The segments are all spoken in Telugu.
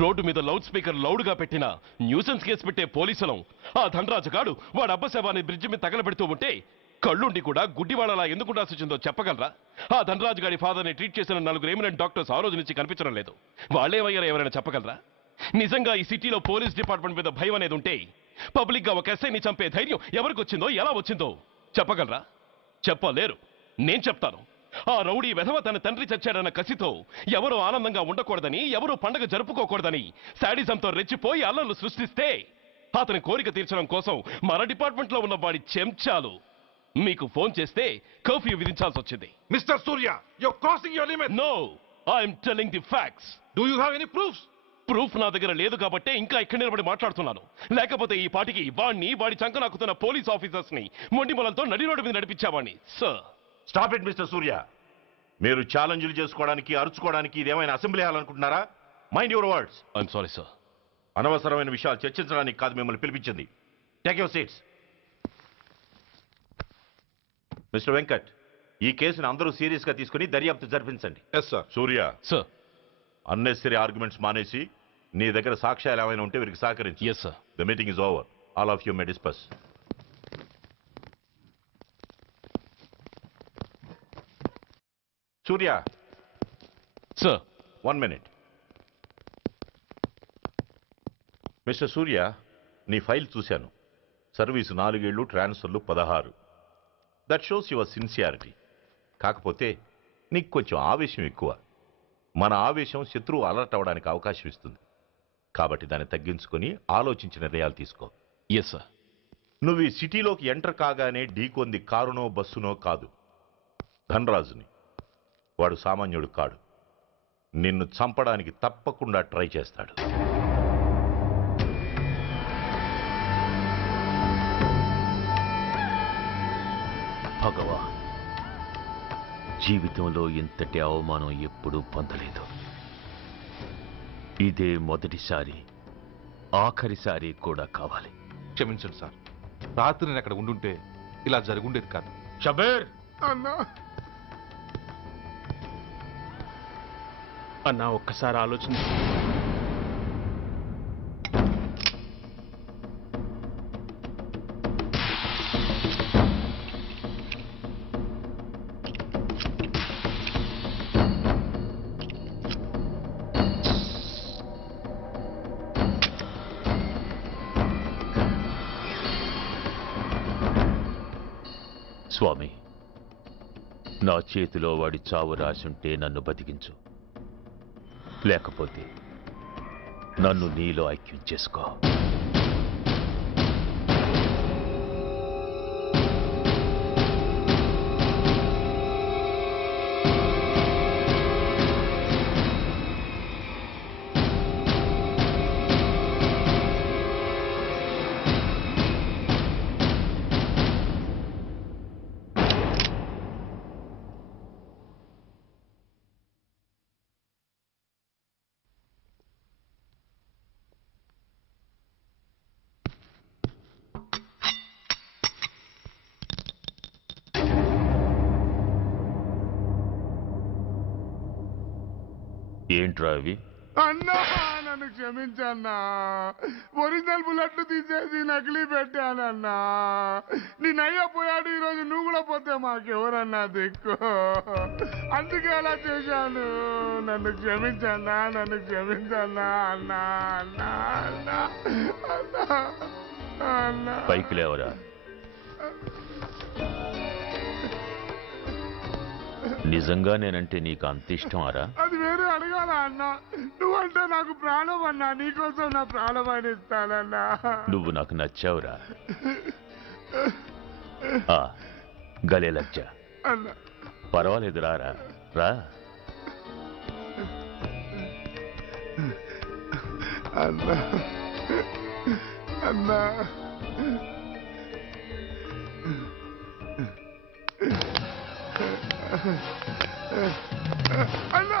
రోడ్డు మీద లౌడ్ స్పీకర్ లౌడ్గా పెట్టిన న్యూసెన్స్ కేసు పెట్టే పోలీసులం ఆ ధనరాజు గాడు వాడు అబ్బ శవాన్ని బ్రిడ్జి మీద తగలబెడుతూ ఉంటే కళ్ళుండి కూడా గుడ్డివాడలా ఎందుకు ఉండాల్సి వచ్చిందో చెప్పగలరా? ఆ ధనరాజు గారి ఫాదర్ని ట్రీట్ చేసిన 4 ఎమినెంట్ డాక్టర్స్ ఆ రోజు నుంచి కనిపించడం లేదు. వాళ్ళేమయ్యారో ఎవరైనా చెప్పగలరా? నిజంగా ఈ సిటీలో పోలీస్ డిపార్ట్మెంట్ మీద భయం అనేది ఉంటే పబ్లిక్ గా ఒక ఎస్ఐని చంపే ధైర్యం ఎవరికి వచ్చిందో, ఎలా వచ్చిందో చెప్పగలరా? చెప్పలేరు. నేను చెప్తాను. ఆ రౌడీ వెధవ తన తండ్రి చచ్చాడన్న కసితో ఎవరూ ఆనందంగా ఉండకూడదని, ఎవరూ పండగ జరుపుకోకూడదని శాడిజంతో రెచ్చిపోయి అల్లర్లు సృష్టిస్తే అతని కోరిక తీర్చడం కోసం మన డిపార్ట్మెంట్ లో ఉన్న వాడి చెంచాలు మీకు ఫోన్ చేస్తే కర్ఫ్యూ విధించాల్సి వచ్చింది. Mister Surya, you're crossing your limit. No, I'm telling the facts. Do you have any proofs? Proof నా దగ్గర లేదు కాబట్టే ఇంకా ఇక్కడ నిలబడి మాట్లాడుతున్నాను. లేకపోతే ఈ పాటికి వాడి చంకనాకుతున్న పోలీస్ ఆఫీసర్స్ ని మొండి మొలలతో నడి రోడ్డు మీద నడిపించావాణ్ణి. Sir stop it mister Surya. మీరు ఛాలెంజ్లు చేసుకోవడానికి, అరుచుకోవడానికి ఇదేమైనా అసెంబ్లీ హాల్ అనుకుంటున్నారా? Mind your words. I'm sorry sir. అనవసరమైన విషయాలు చర్చించడానికి కాదు మిమ్మల్ని పిలిపించింది. Take your seats. Mister Venkat, ఈ కేసును అందరూ సీరియస్ గా తీసుకుని దర్యాప్తు జరిపించండి. Yes sir. Surya sir. Unnecessary arguments మానేసి నీ దగ్గర సాక్ష్యాలు ఏమైనా ఉంటే వీరికి సహకరించి. Yes sir. The meeting is over. All of you may discuss. Surya sir. 1 minute. Mister సూర్య, నీ ఫైల్ చూశాను. సర్వీసు 4 ఏళ్ళు, ట్రాన్స్ఫర్లు 16. That shows your sincerity. కాకపోతే నీకు కొంచెం ఆవేశం ఎక్కువ. మన ఆవేశం శత్రువు అలర్ట్ అవ్వడానికి అవకాశం ఇస్తుంది. కాబట్టి దాన్ని తగ్గించుకొని ఆలోచించిన నిర్ణయాలు తీసుకో. Yes sir. నువ్వు ఈ సిటీలోకి ఎంటర్ కాగానే ఢీకొంది కారునో బస్సునో కాదు, ధనరాజుని. వాడు సామాన్యుడు కాడు. నిన్ను చంపడానికి తప్పకుండా ట్రై చేస్తాడు. భగవాన్, జీవితంలో ఇంతటి అవమానం ఎప్పుడూ పొందలేదు. ఇదే మొదటిసారి, ఆఖరిసారి కూడా కావాలి. క్షమించండి సార్. రాత్రి నేను అక్కడ ఉండుంటే ఇలా జరుగుండేది కాదు. షబీర్! అన్నా, అన్నా ఒక్కసారి ఆలోచన. స్వామి, నా చేతిలో వాడి చావు రాసుంటే నన్ను బతికించు, లేకపోతే నన్ను నీలో ఐక్యం చేసుకో. ఏంట్రా అవి? అన్నా, నన్ను క్షమించన్నా. ఒరిజినల్ బుల్లెట్లు తీసేసి నకిలీ పెట్టానన్నా. నేనయ్యా పోయాడు, ఈరోజు నువ్వు కూడా పోతే మాకెవరన్నా దిక్కు. అందుకే అలా చేశాను. నన్ను క్షమించన్నా, నన్ను క్షమించన్నా. అన్నా అన్నా అన్నా అన్నా అన్నా. పైకి లేవరా. నిజంగా నేనంటే నీకు అంత ఇష్టం అరా? అది వేరే అడగాల అన్నా. నువ్వంటే నాకు ప్రాణం అన్నా. నీకోసం నా ప్రాణమైన ఇస్తానన్నా. నువ్వు నాకు నచ్చావురా. గలే లజ్జ. అన్నా పర్వాలేదు, రారా రా. అన్నా అన్నా అన్నా అన్నా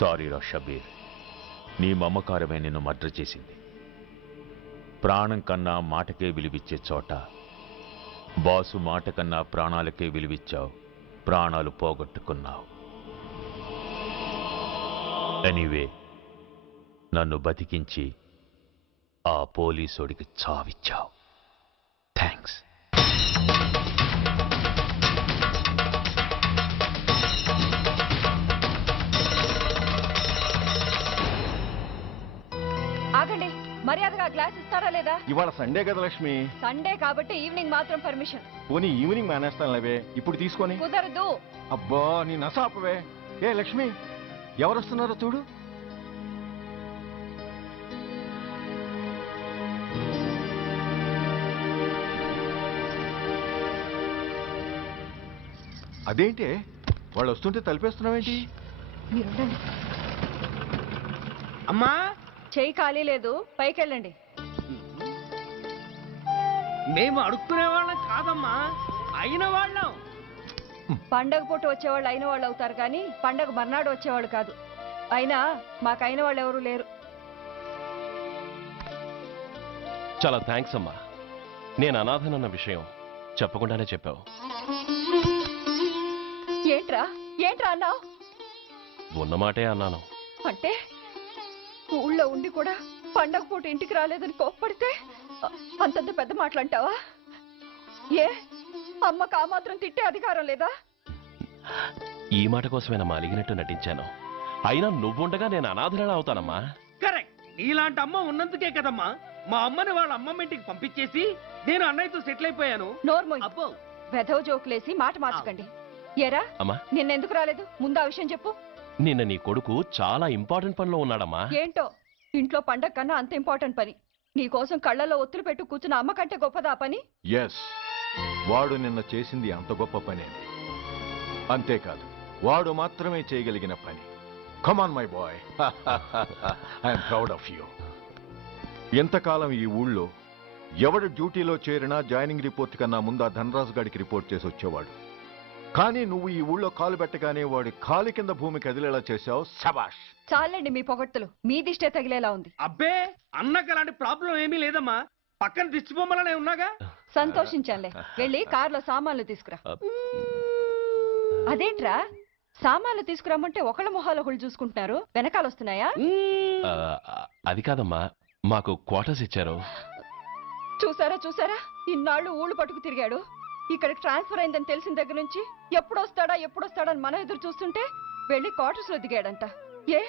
సారీ రా షబీర్, నీ మమకారమే నిన్ను మర్డర్ చేసింది. ప్రాణం కన్నా మాటకే విలువిచ్చే చోట బాసు మాట కన్నా ప్రాణాలకే విలువిచ్చావు, ప్రాణాలు పోగొట్టుకున్నావు. ఎనీవే, నన్ను బతికించి ఆ పోలీసోడికి చావిచ్చావు. థ్యాంక్స్. ఆగండి, మర్యాదగా గ్లాస్ ఇస్తారా లేదా? ఇవాళ సండే కదా లక్ష్మి. సండే కాబట్టి ఈవినింగ్ మాత్రం పర్మిషన్. పోనీ ఈవినింగ్ మానేస్తాను లేవే, ఇప్పుడు తీసుకొని. కుదరదు. అబ్బా నీ నసాపవే. ఏ లక్ష్మి, ఎవరొస్తున్నారో చూడు. అదేంటి వాళ్ళు వస్తుంటే తలిపేస్తున్నావేంటి? మీరుండండి. అమ్మా, చెయ్యి ఖాళీ లేదు, పైకెళ్ళండి. మేము అడుక్కునే వాళ్ళం కాదమ్మా, అయిన వాళ్ళం. పండగ పూట వచ్చేవాళ్ళు అయిన వాళ్ళు అవుతారు కానీ పండగ మర్నాడు వచ్చేవాళ్ళు కాదు. అయినా మాకైన వాళ్ళు ఎవరు లేరు. చాలా థ్యాంక్స్ అమ్మా. నేను అనాథనన్న విషయం చెప్పకుండానే చెప్పావు. ఏంట్రా ఏంట్రా అన్నావు? ఉన్నమాటే అన్నాను. అంటే ఊళ్ళో ఉండి కూడా పండగ పూట ఇంటికి రాలేదని కోప్పడితే అంతంత పెద్ద మాటలంటావా? ఏ అమ్మకు ఆ మాత్రం తిట్టే అధికారం లేదా? ఈ మాట కోసమేనమ్మా అలిగినట్టు నటించాను. అయినా నువ్వుండగా నేను అనాథనలా అవుతానమ్మా. కరెక్ట్. నీలాంటి అమ్మ ఉన్నందుకే కదమ్మా మా అమ్మని వాళ్ళ అమ్మమ్మ ఇంటికి పంపించేసి నేను అన్నయ్యతో సెటిల్ అయిపోయాను. నోర్మోయ్, అబ్బో, వెధవ జోకులేసి మాట మార్చకండి. ఏరా అమ్మా, నిన్నెందుకు రాలేదు? ముందు ఆ విషయం చెప్పు. నిన్న నీ కొడుకు చాలా ఇంపార్టెంట్ పనిలో ఉన్నాడమ్మా. ఏంటో ఇంట్లో పండగ కన్నా అంత ఇంపార్టెంట్ పని. నీకోసం కళ్ళల్లో ఒత్తులు పెట్టు కూర్చున్న అమ్మ కంటే గొప్పదా పని? ఎస్, వాడు నిన్న చేసింది అంత గొప్ప పనే. అంతేకాదు, వాడు మాత్రమే చేయగలిగిన పని. Come on my boy, I'm proud of you. ఎంతకాలం ఈ ఊళ్ళో ఎవడు డ్యూటీలో చేరినా జాయినింగ్ రిపోర్ట్ కన్నా ముందు ఆ ధనరాజు గారికి రిపోర్ట్ చేసి వచ్చేవాడు. కానీ నువ్వు ఈ ఊళ్ళో కాలు పెట్టగానే వాడి కాలి కింద భూమి కదిలేలా చేశావు. శబాష్. చాలండి మీ పొగడ్తలు, మీ దిష్టే తగిలేలా ఉంది. అబ్బే అన్నకు అలాంటి ప్రాబ్లం ఏమీ లేదమ్మా, పక్కన దిష్టి బొమ్మలనే ఉన్నాగా. సంతోషించాలే. వెళ్ళి కార్లో సామాన్లు తీసుకురా. అదేంట్రా సామాన్లు తీసుకురామంటే ఒకళ్ళ మొహాల ఒకళ్ళు చూసుకుంటున్నారు, వెనకాల వస్తున్నాయా? ఆ, అది కాదమ్మా, మాకు క్వార్టర్స్ ఇచ్చారు. చూసారా చూసారా, ఇన్నాళ్ళు ఊళ్ళు పట్టుకు తిరిగాడు. ఇక్కడికి ట్రాన్స్ఫర్ అయిందని తెలిసిన దగ్గర నుంచి ఎప్పుడొస్తాడా అని మనం ఎదురు చూస్తుంటే వెళ్ళి క్వార్టర్స్ లో దిగాడంట. ఏ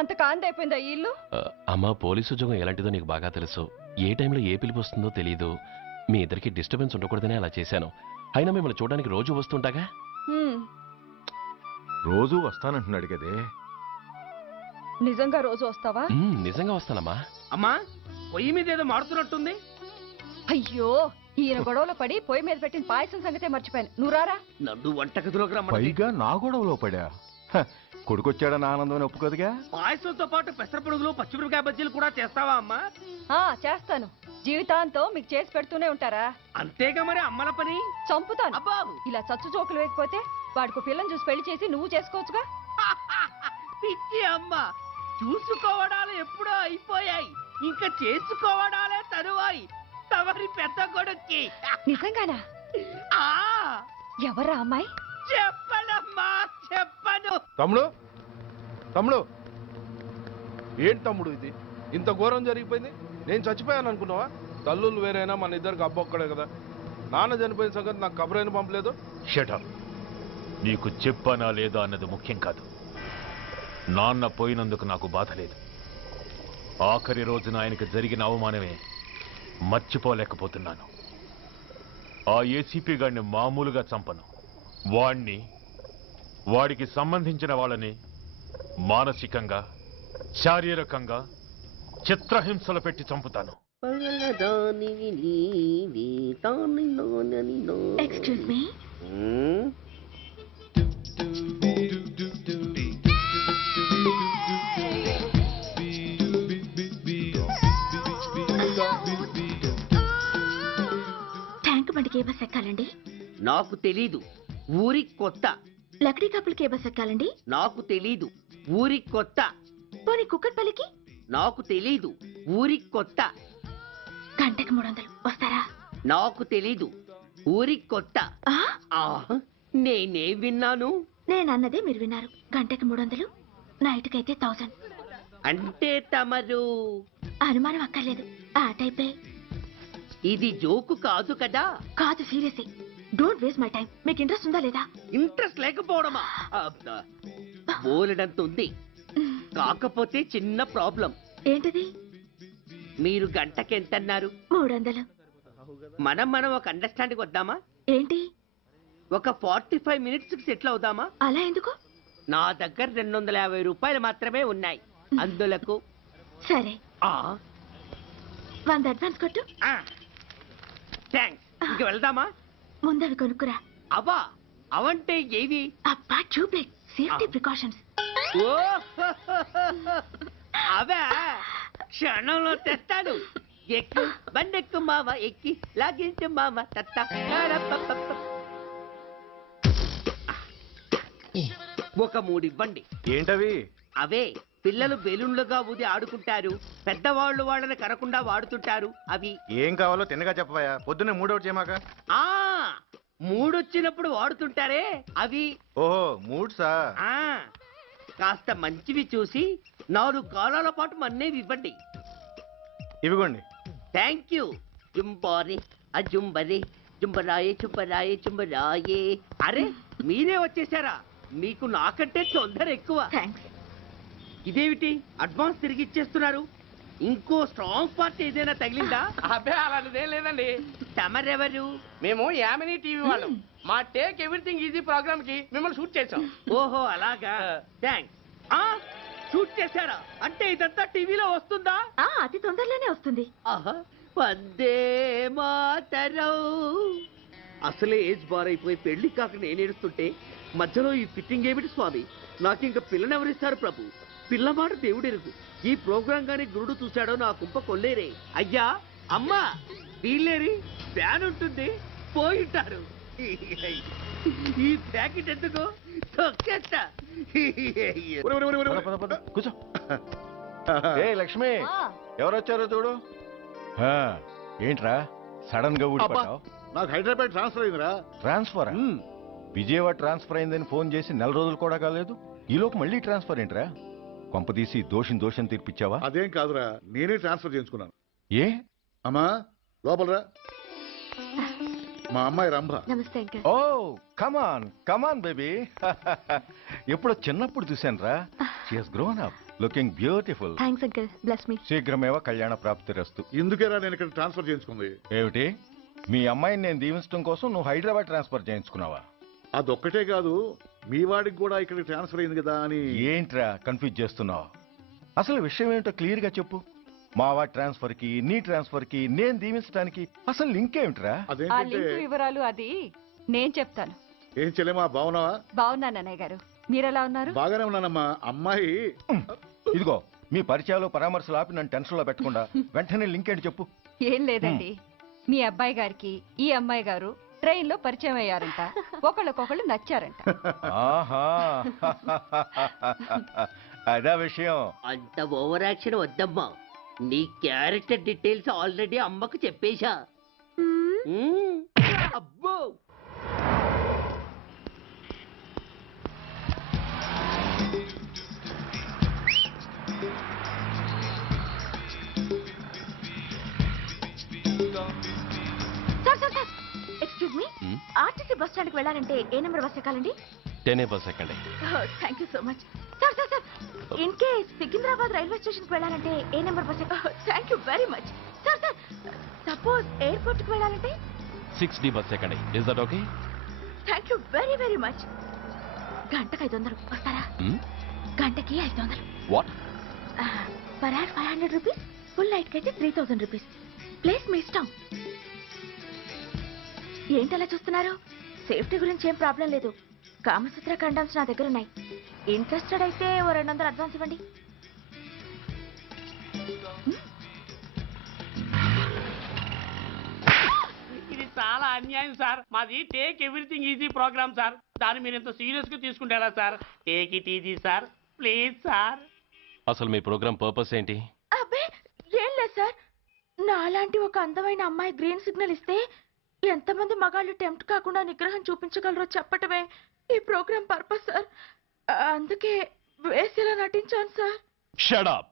అంత కాందైపోయిందా ఈ ఇల్లు? అమ్మా, పోలీసు ఉద్యోగం ఎలాంటిదో నీకు బాగా తెలుసు. ఏ టైంలో ఏ పిలుపు వస్తుందో తెలియదు. మీ ఇద్దరికి డిస్టర్బెన్స్ ఉండకూడదనే అలా చేశాను. అయినా మిమ్మల్ని చూడడానికి రోజు వస్తుంటాగా. రోజు వస్తానంటున్నాడు కదే. నిజంగా రోజు వస్తావా? నిజంగా వస్తానమ్మా. అమ్మా, పొయ్యి మీద ఏదో మారుతున్నట్టుంది. అయ్యో, ఈయన గొడవలో పడి పొయ్యి మీద పెట్టిన పాయసం సంగతే మర్చిపోయాను. నువ్వు రారా. నన్ను వంటగదిలోకి రమ్మని. పైగా నా గొడవలో పడా. కొడుకొచ్చాడని ఆనందం ఒప్పుకోదుగా. పాయసంతో పాటు పెసరపొడుగులు పచ్చిమిరపకాయ బజ్జీలు కూడా చేస్తావా అమ్మా? చేస్తాను. జీవితాంతం మీకు చేసి పెడుతూనే ఉంటారా? అంతేగా మరి అమ్మల పని. చంపుతాను. అబ్బా, ఇలా చచ్చు జోకులు వేయకపోతే వాడికి పిల్లని చూసి పెళ్లి చేసి నువ్వు చేసుకోవచ్చుగా. పిచ్చి అమ్మ, చూసుకోవడాలు ఎప్పుడో అయిపోయాయి, ఇంకా చేసుకోవడాలే తరువాయి. తమరి పెద్ద కొడుక్కి. నిజంగానా? ఆ, ఎవరా అమ్మాయి? చెప్పనమ్మా, చెప్పను. తమ్ముడు ఏంటి తమ్ముడు ఇది? ఇంత ఘోరం జరిగిపోయింది. నేను చచ్చిపోయాను అనుకున్నావా? తల్లులు వేరైనా మన ఇద్దరికి అబ్బొక్కడే కదా. నాన్న చనిపోయిన సంగతి నాకు కబరైన పంపలేదు. షటప్. నీకు చెప్పనా లేదా అన్నది ముఖ్యం కాదు. నాన్న పోయినందుకు నాకు బాధ లేదు. ఆఖరి రోజున ఆయనకు జరిగిన అవమానమే మర్చిపోలేకపోతున్నాను. ఆ ఏసీపీ గాడిని మామూలుగా చంపను. వాడికి సంబంధించిన వాళ్ళని మానసికంగా, శారీరకంగా చిత్రహింసలు పెట్టి చంపుతాను. Excuse me. ట్యాంక్ బండికి ఏ బస్ ఎక్కాలండి? నాకు తెలీదు, ఊరి కొత్త. లక్డీ కప్పులకి ఏ బస్ ఎక్కాలండి? నాకు తెలీదు, ఊరి కొత్త. పోనీ కుక్కట్పల్లికి నాకు తెలీదు. ఊరి కొత్త. గంటకి 300 వస్తారా? నాకు తెలీదు. ఊరి కొత్త. ఆ? నేనే విన్నాను. నేను అన్నదే మీరు విన్నారు. గంటకి 300, నైట్కైతే 1000. అంటే తమరు అనుమానం అక్కర్లేదు, ఆ టైపే. ఇది జోకు కాదు కదా? కాదు, serious. Don't waste my time. మీకు ఇంట్రెస్ట్ ఉందా లేదా? ఇంట్రెస్ట్ లేకపోవడమా? బోలెడంత ఉంది. కాకపోతే చిన్న ప్రాబ్లం. ఏంటిది? మీరు గంటకి ఎంతన్నారు? 300. మనం ఒక అండర్స్టాండింగ్ వద్దామా? ఏంటి? ఒక 45 మినిట్స్ సెటిల్ అవుదామా? అలా ఎందుకు? నా దగ్గర 250 రూపాయలు మాత్రమే ఉన్నాయి. అందులకు సరే, ఆ 100 అడ్వాన్స్ కొట్టు. థ్యాంక్స్. ఇంక వెళ్దామా? ముందవి కొనుక్కురా. అవా అవంటే ఏవి? అబ్బా, ట్యూబ్లైట్, సేఫ్టీ ప్రికాషన్స్. ఓ అవా క్షణంలో తెస్తాను. ఎక్కు బండెక్కు మామ, ఎక్కి లాగించు మామ. తత్త ఒక 3 ఇవ్వండి. ఏంటవి? అవే పిల్లలు బెలూన్లుగా ఊది ఆడుకుంటారు. పెద్దవాళ్ళు వాళ్ళని కరకుండా వాడుతుంటారు. అవి ఏం కావాలో తిన్నగా చెప్పవయ్యా. పొద్దున్నే మూడోటి చేయమాక. ఆ మూడొచ్చినప్పుడు వాడుతుంటారే అవి. ఓహో, మూడ్సా? ఆ కాస్త మంచివి చూసి 4 కాలాల పాటు మన్నేవి ఇవ్వండి. ఇవిగోండి. Thank you. జుంబారే అజుంబరే జుంబరాయే చుంబరాయే చుంబరాయే. అరే మీరే వచ్చేసారా? మీకు నాకంటే తొందర ఎక్కువ. థ్యాంక్స్. ఇదేమిటి అడ్వాన్స్ తిరిగి ఇచ్చేస్తున్నారు? ఇంకో స్ట్రాంగ్ పార్ట్ ఏదైనా తగిలిందా? అబ్బే అలాంటిదేం లేదండి. తమరెవరు? మేము యామినీ టీవీ వాళ్ళం. మా టేక్ ఎవ్రీథింగ్ ఈజీ ప్రోగ్రామ్ కి మిమ్మల్ని షూట్ చేసాం. ఓహో అలాగా. థ్యాంక్స్. షూట్ చేశారా? అంటే ఇదంతా టీవీలో వస్తుందా? అతి తొందరలోనే వస్తుంది. ఆహా, వందే మాతరం. అసలే ఏజ్ బార్ అయిపోయి పెళ్లి కాక నేనేడుస్తుంటే మధ్యలో ఈ ఫిట్టింగ్ ఏమిటి స్వామి? నాకింక పిల్లనెవరిస్తారు ప్రభు? పిల్లమాట దేవుడెరుగు. ఈ ప్రోగ్రాం గాని గురుడు చూశాడో నా కుంప కొల్లేరే. అయ్యా అమ్మా వీళ్ళేరి ఫ్యాన్ ఉంటుంది పోయింటారు. ఈ ప్యాకెట్ ఎందుకు తొక్కేస్తా. కూర్చో. ఏ లక్ష్మి, ఎవరొచ్చారో చూడు. ఏంట్రా సడన్ గా ఊడిపడ్డావు? నాకు హైదరాబాద్ ట్రాన్స్ఫర్ అయిందిరా. ట్రాన్స్ఫర్? విజయవాడ ట్రాన్స్ఫర్ అయిందని ఫోన్ చేసి 4 రోజులు కూడా కాలేదు. ఈలోపు మళ్ళీ ట్రాన్స్ఫర్ ఏంట్రా? కొంపదీసి దోషం తీర్పిచ్చావా? అదేం కాదురా, నేనే ట్రాన్స్ఫర్ చేయించుకున్నాను. ఏ? అమ్మా లోపలరా. మా అమ్మాయి రంభ. నమస్తే అంకల్. ఓ కమాన్ బేబీ. ఎప్పుడో చిన్నప్పుడు చూశాను రా. She has grown up, looking beautiful. Thanks uncle, bless me. శీఘ్రమేవ కళ్యాణ ప్రాప్తిరస్తు. ఇందుకేరా నేను ఇక్కడ ట్రాన్స్ఫర్ చేయించుకుంది. ఏమిటి, మీ అమ్మాయిని నేను దీవించడం కోసం నువ్వు హైదరాబాద్ ట్రాన్స్ఫర్ చేయించుకున్నావా? అదొక్కటే కాదు, మీ వాడికి కూడా ఇక్కడ ట్రాన్స్ఫర్ అయింది కదా అని. ఏంట్రా కన్ఫ్యూజ్ చేస్తున్నావు? అసలు విషయం ఏంటో క్లియర్ గా చెప్పు. మా వాడి ట్రాన్స్ఫర్ కి నీ ట్రాన్స్ఫర్ కి నేను దీవించడానికి అసలు లింక్ ఏమిట్రా? ఆ లింక్ వివరాలు అది నేను చెప్తాను. ఏం చెల్లెమా, బాగున్నావా? బాగున్నాను అన్నయ్య గారు, మీరెలా ఉన్నారు? బాగానే ఉన్నానమ్మా. అమ్మాయి ఇదిగో మీ పరిచయాలు పరామర్శలు ఆపి నన్ను టెన్షన్ లో పెట్టకుండా వెంటనే లింక్ ఏంటి చెప్పు. ఏం లేదండి, మీ అబ్బాయి గారికి ఈ అమ్మాయి గారు ట్రైన్ లో పరిచయం అయ్యారంట. ఒకళ్ళకొకళ్ళు నచ్చారంట. ఆహా, అదా విషయం. అంత ఓవర్ యాక్షన్ వద్దమ్మా. నీ క్యారెక్టర్ డీటెయిల్స్ ఆల్రెడీ అమ్మకు చెప్పేశా. అబ్బో excuse me, RTC bus stand కి వెళ్ళాలంటే ఏ నెంబర్ బస్ ఎక్కాలండి? 10 బస్ ఎక్కండి. Thank you so much. Sir in case Secunderabad railway station కి వెళ్ళాలంటే ఏ నెంబర్ బస్ ఎక్కాలి? Thank you very much. Sir suppose airport కి వెళ్ళాలంటే 6D బస్ ఎక్కండి. Is that okay? Thank you very very much. గంటకి 500 వస్తారా? గంటకి 500. What? Per hour 500 rupees, full night కి అయితే 3000 రూపీస్. ప్లేస్ మీ ఇష్టం. ఏంటలా చూస్తున్నారు? సేఫ్టీ గురించి ఏం ప్రాబ్లం లేదు. కామసూత్ర కండమ్స్ నా దగ్గర ఉన్నాయి. ఇంట్రెస్టెడ్ అయితే ఓ 200 అడ్వాన్స్ ఇవ్వండి. ఇది చాలా అన్యాయం సార్. మాది take everything easy program sir. దాన్ని మీరు ఇంత సీరియస్ గా తీసుకుంటారా sir? Take it easy sir. Please sir. అసలు మీ ప్రోగ్రామ్ పర్పస్ ఏంటి? అబ్బే ఏం లేదు సార్, నాలాంటి ఒక అందమైన అమ్మాయి గ్రీన్ సిగ్నల్ ఇస్తే ఎంతమంది మగాళ్ళు టెంప్ట్ కాకుండా నిగ్రహం చూపించగలరో చెప్పటమే ఈ ప్రోగ్రామ్ పర్పస్ సార్. అందుకే వేసేలా నటించాను సార్. Shut up.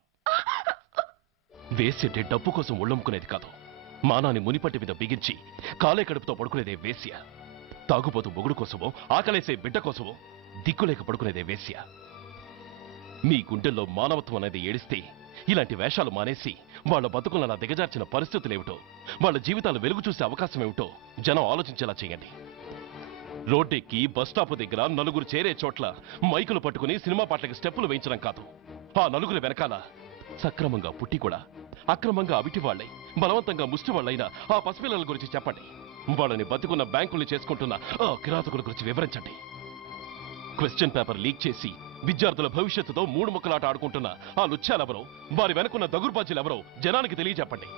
వేసి అంటే డబ్బు కోసం ఒళ్ళమ్ముకునేది కాదు, మానాన్ని మునిపట్టి మీద బిగించి కాలే కడుపుతో పడుకునేదే వేశ్య. తాగుపోతూ మొగుడు కోసమో ఆకలేసే బిడ్డ కోసమో దిక్కులేక పడుకునేదే వేశ్య. మీ గుండెల్లో మానవత్వం అనేది ఏడిస్తే ఇలాంటి వేషాలు మానేసి వాళ్ళ బతుకులను అలా దిగజార్చిన పరిస్థితులేమిటో, వాళ్ళ జీవితాలు వెలుగు చూసే అవకాశం ఏమిటో జనం ఆలోచించేలా చేయండి. రోడ్డెక్కి బస్టాప్ దగ్గర నలుగురు చేరే చోట్ల మైకులు పట్టుకుని సినిమా పాటలకు స్టెప్పులు వేయించడం కాదు, ఆ నలుగురు వెనకాల సక్రమంగా పుట్టి కూడా అక్రమంగా అవిటి వాళ్ళై బలవంతంగా ముష్టి వాళ్ళైనా ఆ పసిపిల్లల గురించి చెప్పండి. వాళ్ళని బతుకున్న బ్యాంకుల్ని చేసుకుంటున్న ఆ కిరాతకుల గురించి వివరించండి. క్వశ్చన్ పేపర్ లీక్ చేసి విద్యార్థుల భవిష్యత్తుతో మూడు ముక్కలాట ఆడుకుంటున్న ఆ లుచ్చాలెవరో, వారి వెనుకున్న దగుర్బాజీలెవరో జనానికి తెలియజెప్పండి.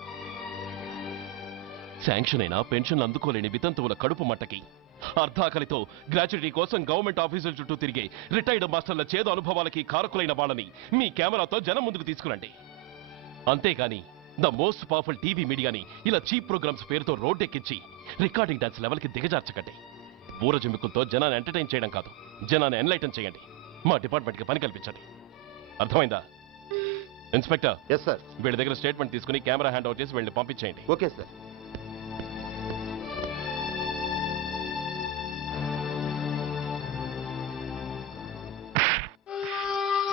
శాంక్షన్ అయినా పెన్షన్లు అందుకోలేని వితంతువుల కడుపు మట్టకి, అర్ధాకలితో గ్రాట్యుటీ కోసం గవర్నమెంట్ ఆఫీసుల చుట్టూ తిరిగే రిటైర్డ్ మాస్టర్ల చేదు అనుభవాలకి కారకులైన వాళ్ళని మీ కెమెరాతో జనం ముందుకు తీసుకురండి. అంతేగాని ద మోస్ట్ పవర్ఫుల్ టీవీ మీడియాని ఇలా చీప్ ప్రోగ్రామ్స్ పేరుతో రోడ్డెక్కించి రికార్డింగ్ డాన్స్ లెవెల్కి దిగజార్చకండి. ఊరజమికులతో జనాన్ని ఎంటర్టైన్ చేయడం కాదు, జనాన్ని ఎన్లైటన్ చేయండి. మా డిపార్ట్మెంట్కి పని కల్పించండి. అర్థమైందా? ఇన్స్పెక్టర్. Yes sir. వీళ్ళ దగ్గర స్టేట్మెంట్ తీసుకుని కెమెరా హ్యాండ్ అవుట్ చేసి వీళ్ళని పంపించేయండి. Okay sir.